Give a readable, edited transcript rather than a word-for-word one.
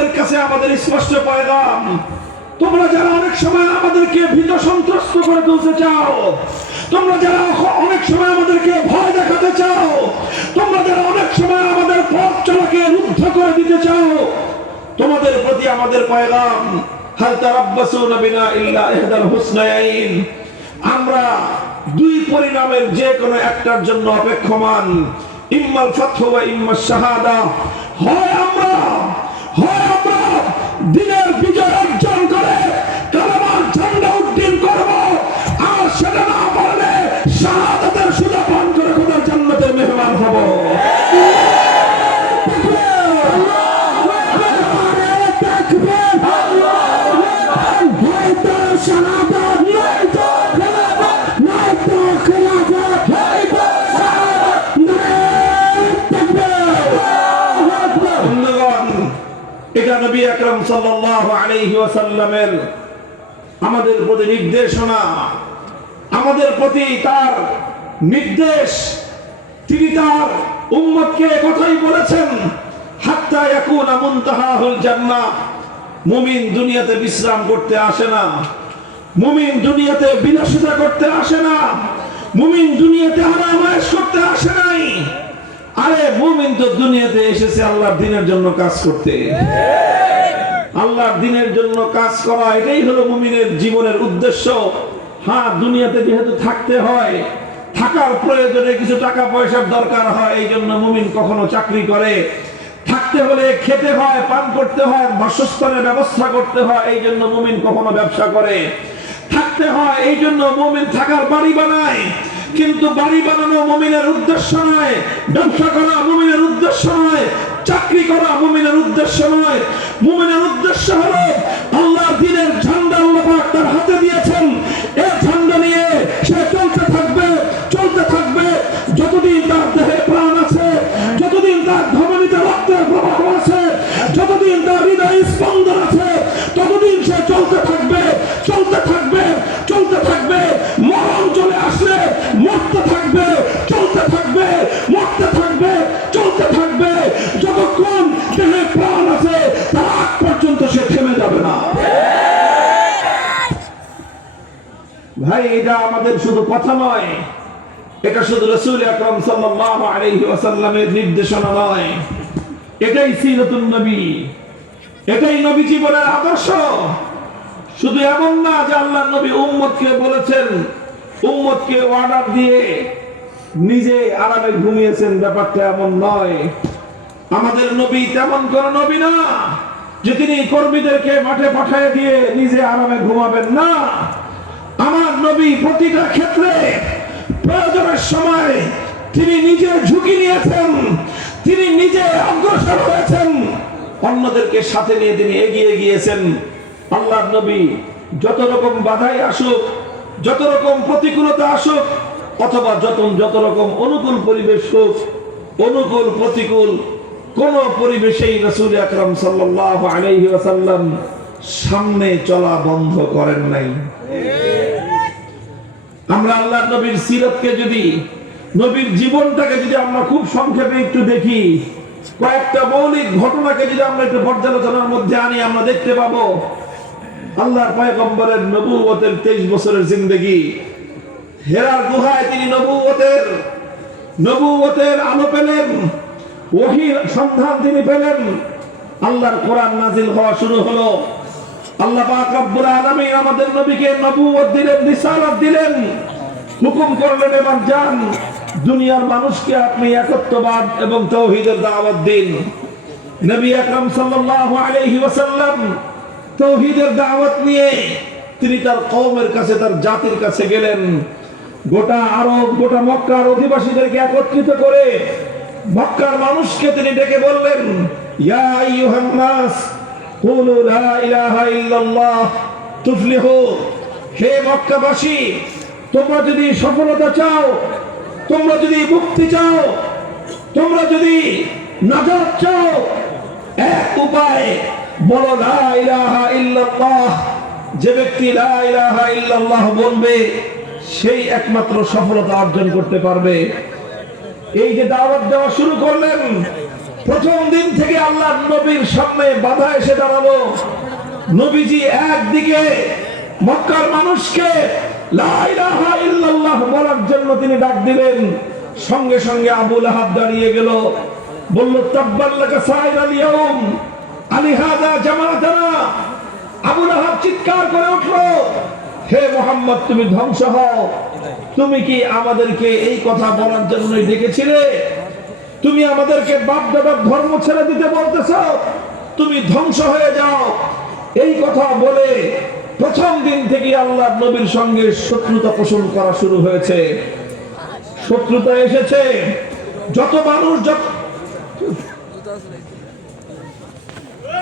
তোমাদের কাছে আমাদের স্পষ্ট পয়গাম, তোমরা যারা অনেক সময় আমাদেরকে ভীত সন্ত্রস্ত করে তুলতে চাও, তোমরা যারা অনেক সময় আমাদেরকে ভয় দেখাতে চাও, তোমরা যারা অনেক সময় আমাদের পথ চলাকে রুদ্ধ করে দিতে চাও, তোমাদের প্রতি আমাদের পয়গাম, হাল তারাব্বাসুনা বিনা ইল্লা ইহদাল হুসনাইন, আমরা দুই পরিণামের যে কোনো একটার জন্য অপেক্ষমান, ইম্মাল ফাতহু ওয়া ইম্মাশ শাহাদা। হয় আমরা দিনের বিজয় অর্জন করে কালেমার ঝান্ডা উড্ডীন করব, আর সেটা না পারলে শাহাদাতের সুধা পান করে খোদার জান্নাতের মেহমান হব। এটা নবী আকরাম সাল্লাল্লাহু আলাইহি ওয়াসাল্লামের আমাদের প্রতি নির্দেশনা, আমাদের প্রতি তার নির্দেশ। তিনি তার উম্মতকে কথাই বলেছেন, হাত্তা ইয়াকুনা মুনতাহাহুল জান্নাহ। মুমিন দুনিয়াতে বিশ্রাম করতে আসে না, মুমিন দুনিয়াতে বিলাসিতা করতে আসে না, মুমিন দুনিয়াতে আরাম-আয়েশ করতে আসে নাই। আরে মুমিন তো দুনিয়াতে এসেছে আল্লাহর দ্বীনের জন্য কাজ করতে। আল্লাহর দ্বীনের জন্য কাজ করা, এটাই হলো মুমিনের জীবনের উদ্দেশ্য। হ্যাঁ, দুনিয়াতে যেহেতু থাকতে হয়, থাকার প্রয়োজনে কিছু টাকা পয়সার দরকার হয়, এই জন্য মুমিন কখনো চাকরি করে। থাকতে হলে খেতে হয়, পান করতে হয়, বাসস্থানের ব্যবস্থা করতে হয়, এই জন্য মুমিন কখনো ব্যবসা করে। থাকতে হয় এই জন্য মুমিন থাকার বাড়ি বানায়, কিন্তু বাড়ি বানানো মুমিনের উদ্দেশ্য নয়, ব্যবসা করা মুমিনের উদ্দেশ্য নয়, চাকরি করা মুমিনের উদ্দেশ্য নয়। মুমিনের উদ্দেশ্য হলো আল্লাহর দ্বীনের ঝান্ডা আল্লাহ পাক তার হাতে দিয়েছেন, এই ঝান্ডা নিয়ে সে চলতে থাকবে যতদিন তার দেহে প্রাণ আছে, যতদিন তার ধমনীতে রক্তের প্রবাহ আছে, যতদিন তার হৃদয়ে স্পন্দন আছে, ততদিন সে চলতে থাকবে। মরণ চলে আসলে মরতে থাকবে, চলতে থাকবে। যতক্ষণ দেহে প্রাণ আছে তার আগ পর্যন্ত সে থেমে যাবে না। ভাই, এটা আমাদের শুধু কথা নয়, এটা শুধু রাসূল আকরাম সাল্লাল্লাহু আলাইহি ওয়াসাল্লামের নির্দেশনা নয়, এটাই সিরাতুন নবী, এটাই নবী জীবনের আদর্শ। শুধু এমন না যে আল্লাহর নবী উম্মতকে বলেছেন, উম্মতকে অর্ডার দিয়ে নিজে আরামে ঘুমিয়েছেন, ব্যাপারটা এমন নয়। আমাদের নবী তেমন কোন নবী না যে তিনি কর্মীদেরকে মাঠে পাঠিয়ে দিয়ে নিজে আরামে ঘুমাবেন না। আমার নবী প্রতিটা ক্ষেত্রে প্রয়োজনের সময় তিনি নিজে ঝুঁকি নিয়েছেন, তিনি নিজে অগ্রসর হয়েছেন, অন্যদেরকে সাথে নিয়ে তিনি এগিয়ে গিয়েছেন। আল্লাহর নবী যত রকম বাধাই আসুক, যত রকম প্রতিকূলতা আসুক, অথবা যত রকম অনুকূল পরিবেশ হোক, অনুকূল প্রতিকূল কোন পরিবেশেই রাসূল আকরাম সাল্লাল্লাহু আলাইহি ওয়াসাল্লাম সামনে চলা বন্ধ করেন নাই। আমরা আল্লাহর নবীর সিরাতকে যদি, নবীর জীবনটাকে যদি আমরা খুব সংক্ষেপে একটু দেখি, কয়েকটা মৌলিক ঘটনাকে যদি আমরা একটু পর্যালোচনার মধ্যে আনি, আমরা দেখতে পাবো আল্লাহর পয়গম্বরের নবুয়তের 23 বছরের জিন্দেগি। হেরার গুহায় তিনি নবুয়তের আলো পেলেন, ওহীর সন্ধান তিনি পেলেন, আল্লাহর কোরআন নাজিল হওয়া শুরু হলো। আল্লাহ পাক রব্বুল আলামিন আমাদের নবীকে নবুয়ত দিলেন, রিসালাত দিলেন, হুকুম করলেন, এবার যান দুনিয়ার মানুষকে আপনি একত্ববাদ এবং তাওহীদের দাওয়াত দিন। নবী আকরাম সাল্লাল্লাহু আলাইহি ওয়াসাল্লাম তাওহীদের দাওয়াত নিয়ে তিনি তার কওমের কাছে, তার জাতির কাছে গেলেন। গোটা আরব, গোটা মক্কার অধিবাসীদেরকে একত্রিত করে মক্কার মানুষকে তিনি ডেকে বললেন, ইয়া আইয়ুহান নাস কুলু লা ইলাহা ইল্লাল্লাহ তুফলিহু। হে মক্কাবাসী, তোমরা যদি সফলতা চাও, তোমরা যদি মুক্তি চাও, তোমরা যদি নাজাত চাও, এক উপায় বলো লা ইলাহা ইল্লাল্লাহ। যে ব্যক্তি লা ইলাহা ইল্লাল্লাহ বলবে সেই একমাত্র সফলতা অর্জন করতে পারবে। এই যে দাওয়াত দেওয়া শুরু করলেন, প্রথম দিন থেকে আল্লাহ নবীর সামনে বাধা এসে দাঁড়ালো। নবীজি একদিকে মক্কার মানুষকে লা ইলাহা ইল্লাল্লাহ বলার জন্য তিনি ডাক দিলেন, সঙ্গে সঙ্গে আবু লাহাব দাঁড়িয়ে গেল, বলল তাব্বাল্লাকা সাইরাল ইয়াউম আলিহাযা জামাতানা। আবু লাহাব চিৎকার করে উঠল, হে মুহাম্মদ তুমি ধ্বংস হও, তুমি কি আমাদেরকে এই কথা বলার জন্যই ডেকেছিলে? তুমি আমাদেরকে বাপ দাদার ধর্ম ছেড়ে দিতে বলতেছো? তুমি ধ্বংস হয়ে যাও। এই কথা বলে প্রথম দিন থেকে আল্লাহ নবীর সঙ্গে শত্রুতা পোষণ করা শুরু হয়েছে। শত্রুতা এসেছে, যত মানুষ